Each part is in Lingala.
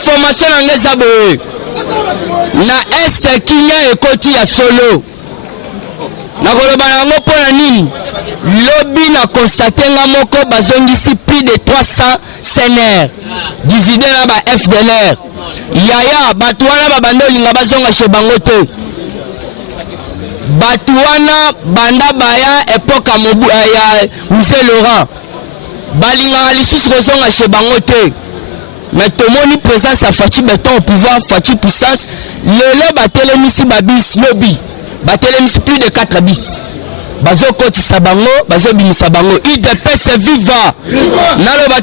information na ngeza boye na est kinya ekoti ya solo na koloba nango mpona nini lobi na constate nga moko bazongisi plus de 300 CNR divisé na ba FDLR yaya bato wana babanda olinga bazonga chez bango te bato wana banda baya epoka ya Mzee Laurent balingaka lisusu kozonga chez bango te mais tomoni présence ya Fachi Beton au pouvoir Fachi puissance lelo batelemisi babis lobi batelemisi plus de 4 bis bazokotisa bango bazobimisa bango IDPS viva naloba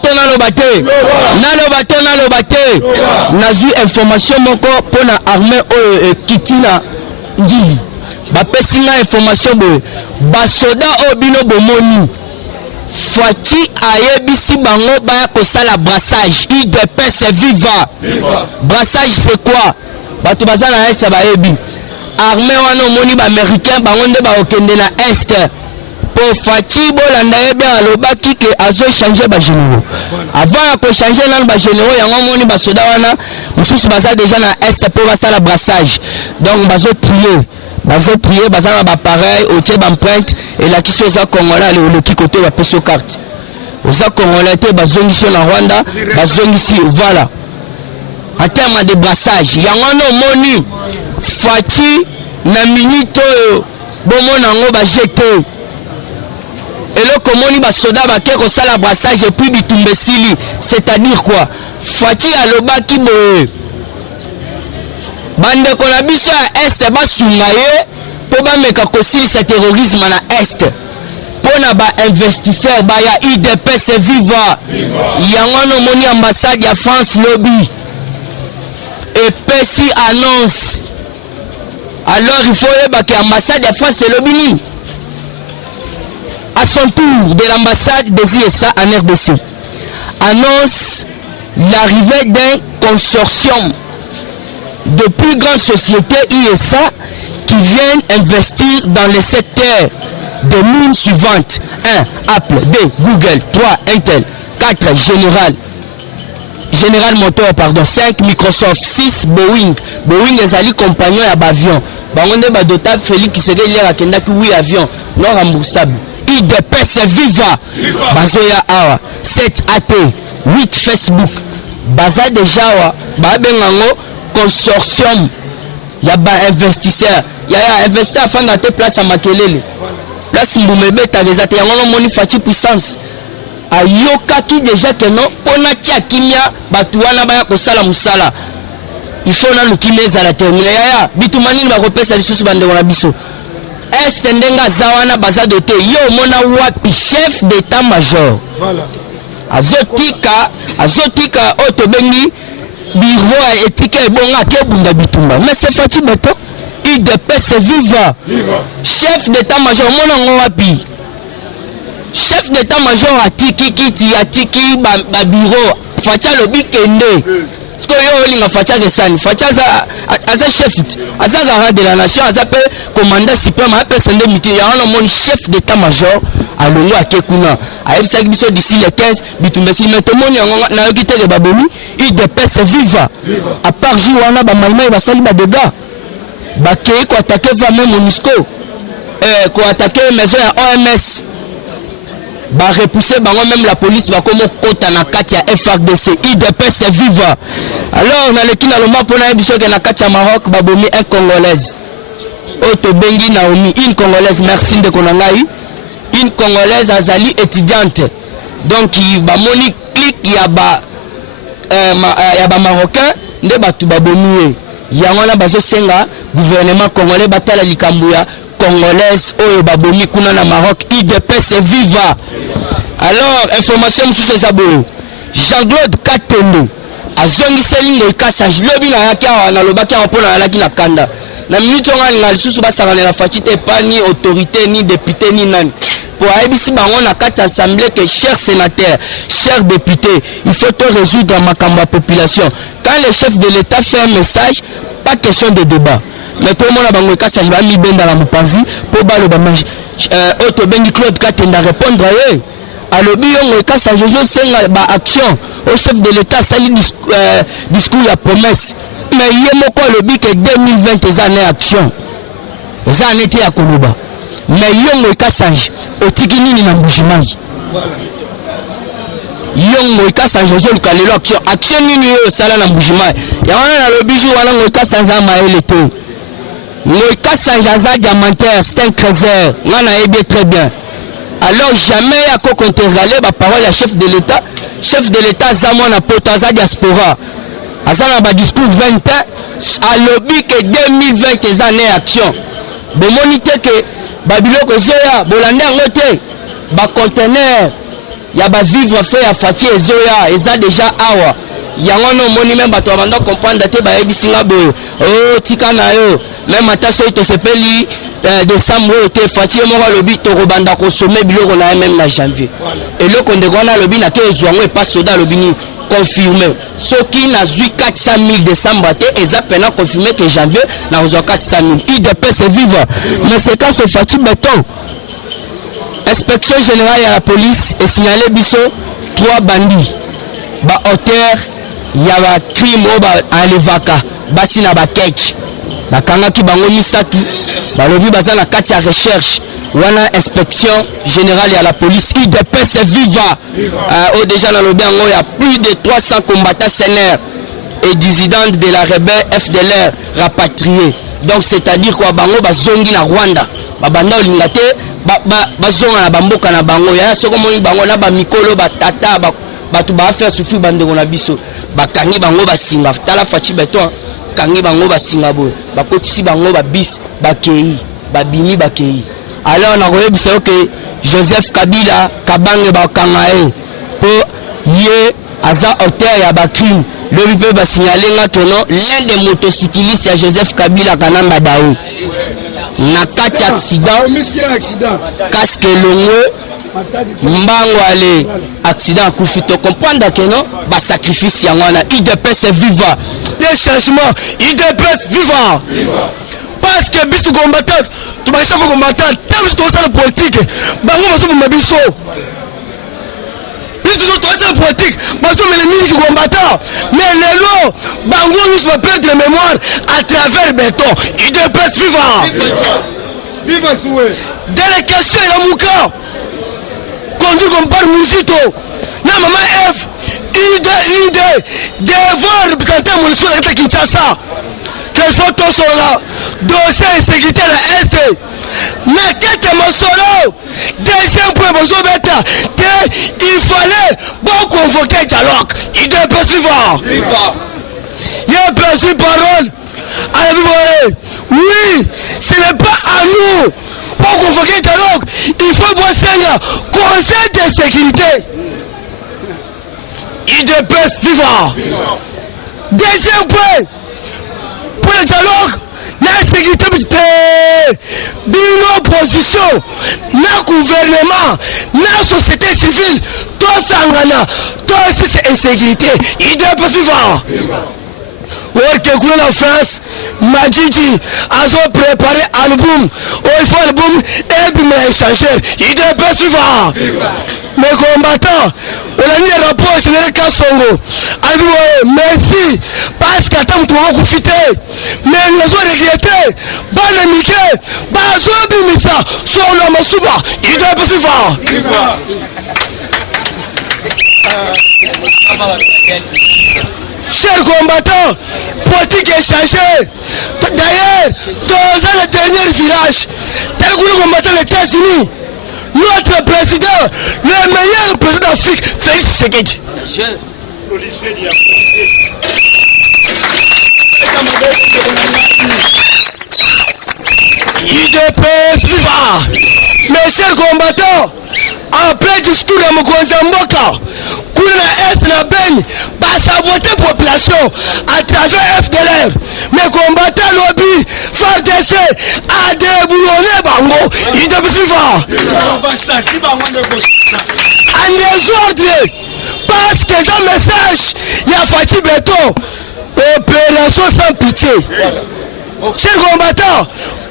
te nazwi information moko mpona armée oyo ekitina njili bapesi nga information boye basoda oyo bino bomoni Fachi ayebisi bango baya kosala brassage IDPS viva brassage c'est quoi bato baza na est bayebi armée wana omoni baaméricain bango nde baokende na est po Fachi bolanda ye bien alobaki ke azochange bagénéraux avant ya kochange nano bagénéraux yango omoni basoda wana mosusu baza déjà na est mpo basala brassage donc bazotrier baza na bapareil otie baempreinte elakisi oza congolais oleki kote bapesi carte oza congolais te bazongisi na Rwanda bazongisi voilà en terme de brassage yango wana omoni Fachi na minute oyo bomona ngo bajete eloko moni basoda bake kosala brassage et puis bitumbesili c'est-à-dire quoi Fachi alobaki boye bandeko na biso ya est basunga ye po bameka kosilisa terrorisme na est pona bainvestisseur baya IDPS viva yango wana omoni ambassade ya France lobi epesi annonce. Alors il faut que l'ambassade de France et l'Obini, à son tour de l'ambassade des ISA en RDC, annonce l'arrivée d'un consortium de plus grandes sociétés ISA qui viennent investir dans les secteurs des mines suivantes. 1. Apple, 2. Google, 3. Intel, 4. General Motors, 5. Microsoft, 6. Boeing est allé compagnon à Bavion. Bangonde Badota, Félix qui serait lié à Kendaki, oui, avion, non remboursable. IDPS viva. Bazoya Awa, 7 AT, 8 Facebook. Baza déjà, Babengango, consortium. Il y a un investisseur. Il y a un investisseur afin d'acheter place à Makelele. Place Mboumebe, tu as des athées, il y a Fachi puissance. Ayoka qui déjà que non, on a tia kimia, Batouana Baya Kosala Moussala. Il faut na lukimeza la terre. Yaya, bitumani ba repesa lisusu bande wana biso. Est ndenga zawana baza doté. Yo mona wapi chef d'état-major. Voilà. Azotika otobengi bureau à éthique et bonga ke bunda bitumba. Mais c'est Fachi Beton. IDPS viva. Chef d'état-major mona wapi. Chef d'état-major atiki kiti atiki ba bureau. Facha lobi kende. Parce que yo linga Facha de Sani, Facha aza chef, aza garant de la nation, aza pe commandant suprême, aza sende miti, ya on mon chef d'état-major à l'ONU à Kekuna. A ebisa biso d'ici le 15, bitumbesi mais tout le monde na yokite de babomi, IDPS viva. À part Jiwana ba malma ba sali ba dégâts. Ba kei ko attaquer va même MONUSCO. Ko attaquer maison ya OMS. Ba repousser bango même la police ba komo kota na kati ya FARDC IDPS viva. Alors na leki na lomba pona biso ke na kati ya Maroc ba bomi un congolaise. Oto bengi Naomi, une congolaise, merci de konangai. Une congolaise azali étudiante. Donc ba moni clic ya ba marocain nde batu ba bomi. Yango na bazo senga gouvernement congolais batala likambuya congolaise oyo babomi kuna na Maroc IDPS viva. Alors information sur ces abos Jean-Claude Katende azongiseli ngekasa lobi na yaki na lobaki mpona alaki na kanda na minute nga lisusu basangana na Fachi te pas ni autorité ni député ni nani pour ayebisi bango na kati assemblée que cher sénateur cher député il faut te résoudre makambo population. Quand le chef de l'État fait un message, pas question de débat. Mais tout le monde a bango kasa ba mi benda la mopanzi pour balo ba Oto bengi Claude Katenda répondre à eux. alobi yongo ekasa Jojo senga ba action au chef de l'état sali discours ya promesse mais ye moko alobi que 2020 eza année action eza année te ya koloba mais yongo ekasanje otiki nini na Mbujimai yongo ekasanje Jojo lukalelo action nini yo sala na Mbujimai ya wana na lobi ju wana ngo ekasanje amaele te ngo ekasanje aza diamantaire c'est un trésor ngana yebi très bien. Alors jamais à quoi intervaler la parole à chef de l'État. Chef de l'État Zamon a potaza diaspora. Azana ba discours 20 ans à lobby que 2020 les années action. Bon monité que Babiloko Zoya Bolande ngote ba conteneur ya ba vivre fait à Fati et Zoya eza déjà awa. Yango no moni même bato banda comprendre te ba ebisinga boyo. Oh tika na yo même ata so to sepeli décembre te Fati moko lobi to robanda consommer biloko na même na janvier. Et le konde gona lobi na ke ezwango e pas soda lobi ni confirmé. Ce qui n'a eu 400 000 décembre te eza pena confirmé que janvier na ozo 400 000. IDP c'est vivre. Mais c'est quand ce Fati béton. Inspection générale à la police et signalé biso 3 bandits. Ba auteur ya ba crime o ba enlevaka basi na ba catch bakanga ki bango misatu balobi baza na kati ya recherche wana inspection générale ya la police IDP c'est viva déjà na lobi yango ya plus de 300 combattants CNR et dissidents de la rebelle FDLR rapatriés. Donc c'est-à-dire quoi bango bazongi na Rwanda babanda olinga te bazonga na bamboka na bango ya soko moni bango na ba mikolo ba tata batu ba faire souffrir bandeko na biso bakangi bango basinga tala Fati beton kangi bango basinga boy bakotisi bango ba bis bakei babini bakei. Alors on a reçu que Joseph Kabila kabange bakanga po yé aza auteur ya ba crime le peut ba signaler nga que non l'un des motocyclistes ya Joseph Kabila kanamba daou na kati accident casque longue mbango ale accident kufito comprendre que non ba sacrifice ya ngana IDP c'est vivant des changements IDP vivant parce que bisu combattant tu ba chef combattant tant que ça la politique bango baso mabiso bisu to ça la politique baso mais les militaires combattants mais les lois bango nous va perdre mémoire à travers béton IDP vivant viva souhait délégation ya muka conduire comme par Mousito na maman F UD devant représenter mon soeur à Kinshasa que photo sur la dossier sécurité la Est na kete masolo deuxième point besoin beta il fallait bon convoquer dialogue il doit poursuivre il y a plus parole oui ce n'est pas à nous pour convoquer dialogue, il faut voir Seigneur, conseil de sécurité. IDP vivant. Deuxième point, pour le dialogue, la sécurité, l'opposition, le gouvernement, la société civile, tout sangana, tout c'est insécurité. IDP vivant. Work la France, Majiji, Azo préparé album, il faut album et puis échanger. Il est suivant. Mes combattants, on a mis un rapport général Kassongo. Merci, parce qu'à temps tu vas profiter. Mais les autres regrettés, les Mickey, Bazo Bimisa, sur le Masuba, il est suivant. Chers combattants, politique est changée. D'ailleurs, dans le dernier village, tel que nous combattons les États-Unis, notre président, le meilleur président d'Afrique, Félix Tshisekedi. IDP vivant. Mes chers combattants, après le discours de Mokonzi Mboka, la Est la baigne, saboter la population à travers FDLR. Mes combattants lobby, FARDC, à déboulonner Bango, il est vivant. En désordre, parce que c'est un message, il y a Fati béton, opération sans pitié. Chers combattants,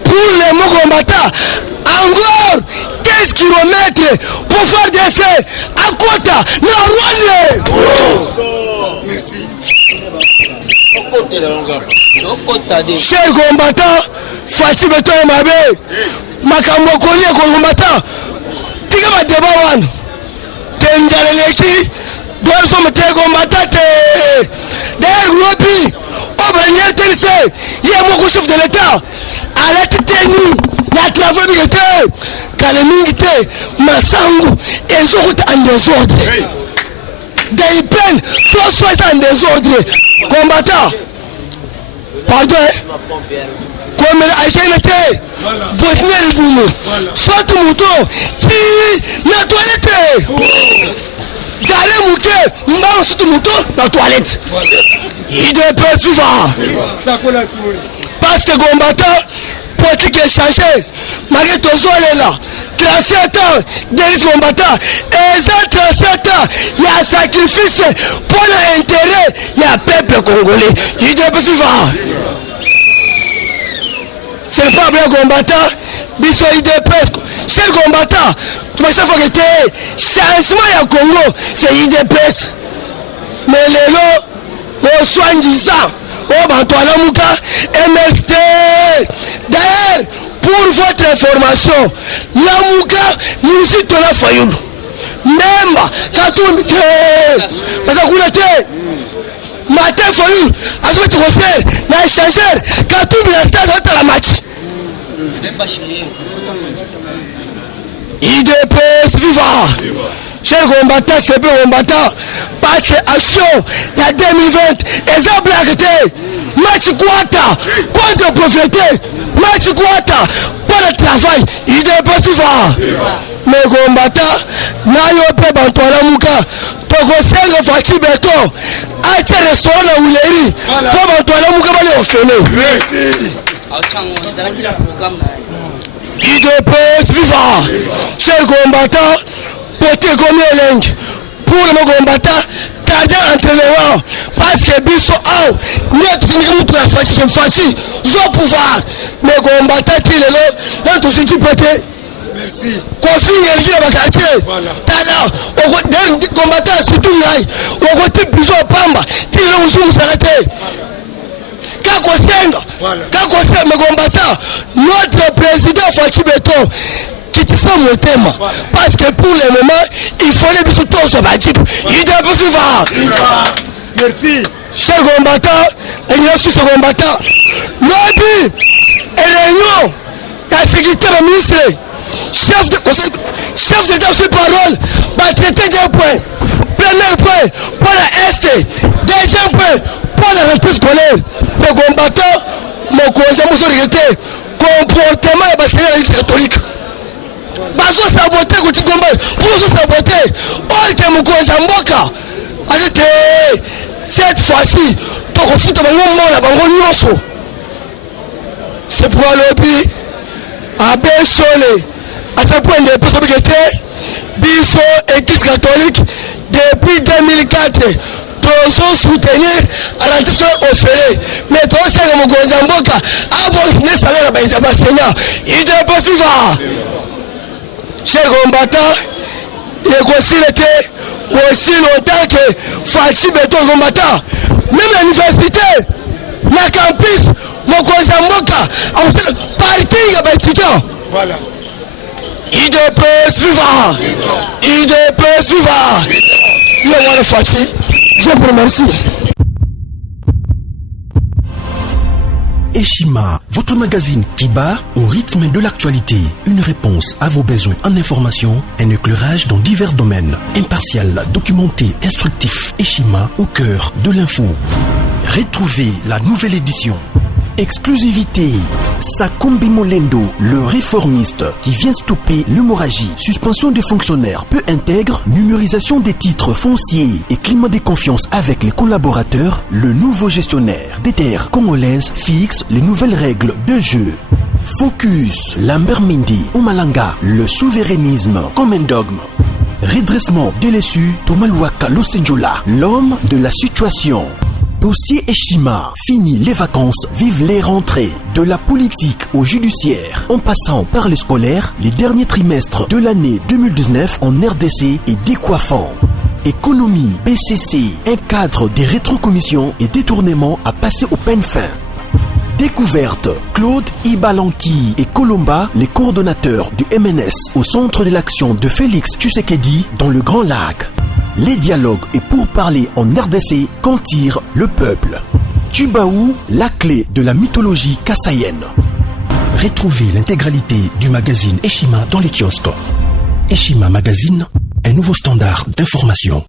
pour pour les mots combattants. Encore 15 km pour faire des essais à Kota, merci. Chers combattants, Fachi Beto et Mabe, Makambo Koni et combattants, Tika ma débat wan, Tenjaleleki, doit sommes tes combattants, derrière Robi, au Baniel Télé, il y a mon chef de l'État, à la Téténie, la travail militaire, Kalemingite, Massangu, et sont en désordre. Des peines, soit en désordre. Combattant, pardon, comme la été, Bosniel Boulou, soit tout mouton, qui la toilette. J'allais mouquer, m'en sous tout mouton, la toilette. Il peut suivre. Parce que combattant, politique est changé. Malgré tout ça, elle est là. 37 ans, des combattants. Et ça, 37 ans, il y a sacrifice pour l'intérêt, il y a peuple congolais. Il peut suivre. C'est pas bien combattant. Biso IDPS. Chers combattants, tu m'as chaque fois que tu es changement à Congo, c'est IDPS. Mais les lots, on soigne ça. Oh, Bantoana Mouka, MST. D'ailleurs, pour votre information, la Mouka, nous aussi, tu l'as fait. Même, quand tu es. Parce que vous l'êtes. Matin, Foyou, à ce que tu conseilles, dans le changeur, quand tu es dans la match. IDPS vivant. Chers combattants, c'est bien combattant. Parce que action, il y a 2020, exemple acté. Match Kouata, contre prophète. Match Kouata, pour le travail. IDPS vivant. Mais combattants, n'a pas Bantoana Mouka. Toko 5 Fachi Beto. Ache restaurant na Ouleri. Pour Bantoana Mouka, va les offrir. IDPS vivant. Chers combattants, portez comme les langues. Pour les combattants, gardez entraînement. Parce que Bisso Ao, notre Fachi, son pouvoir. Mais combattants, qui est là, notre city pété. Merci. Confine l'énergie dans ma quartier. Tala, au combattant, surtout Naï, au côté Bisso Pamba, qui est là où nous sommes. Kako Senga, combattant, notre président Fachi Beto, qui est sans mon thème. Parce que pour le moment, il faut les bisous tous sur ma type. Il est un peu souvent. Merci. Chers combattants, et nous sommes ces combattants. Lobby et réunion, la sécurité du ministre, chef d'État sur parole, va traiter des points. Premier point pour la Est, deuxième point pour la rentrée scolaire. Les combattants, mon conseil, mon solidarité, comportement et bassin catholique. Baso saboté, quand tu combats, pour saboter, all que mon conseil Mboka, cette fois-ci, tu refus de mon la banque. C'est pour le lobby, à Benchole, à ce point de possibilité, Bisso Église catholique, depuis 2004. Sont soutenir à l'entrée offerte. Mais toi, c'est mon Gozamboka. Avant de salaire à Seigneur, il est possible. Chers combattants, il est aussi longtemps que Fachi Beto combattant. Même l'université, la campus, mon Gozamboka, parking à étudiants. Voilà. Il est suivant. Il est suivant. Il est Fachi. Je vous remercie. Eshima, votre magazine qui bat au rythme de l'actualité. Une réponse à vos besoins en information, un éclairage dans divers domaines. Impartial, documenté, instructif. Eshima au cœur de l'info. Retrouvez la nouvelle édition. Exclusivité, Sakumbi Molendo, le réformiste qui vient stopper l'hémorragie, suspension des fonctionnaires peu intègre, numérisation des titres fonciers et climat de confiance avec les collaborateurs, le nouveau gestionnaire des terres congolaises fixe les nouvelles règles de jeu. Focus, Lambert Mindi, Omalanga, le souverainisme comme un dogme. Redressement délaissé, Tomaluaka Losenjola, l'homme de la situation. Dossier Eshima. Fini les vacances, vive les rentrées. De la politique au judiciaire, en passant par les scolaires, les derniers trimestres de l'année 2019 en RDC est décoiffant. Économie, BCC, un cadre des rétrocommissions et détournements à passer au peine fin. Découverte, Claude Ibalanki et Colomba, les coordonnateurs du MNS au centre de l'action de Félix Tshisekedi dans le Grand Lac. Les dialogues et pourparlers en RDC qu'en tire le peuple. Tubaou, la clé de la mythologie kassaïenne. Retrouvez l'intégralité du magazine Eshima dans les kiosques. Eshima Magazine, un nouveau standard d'information.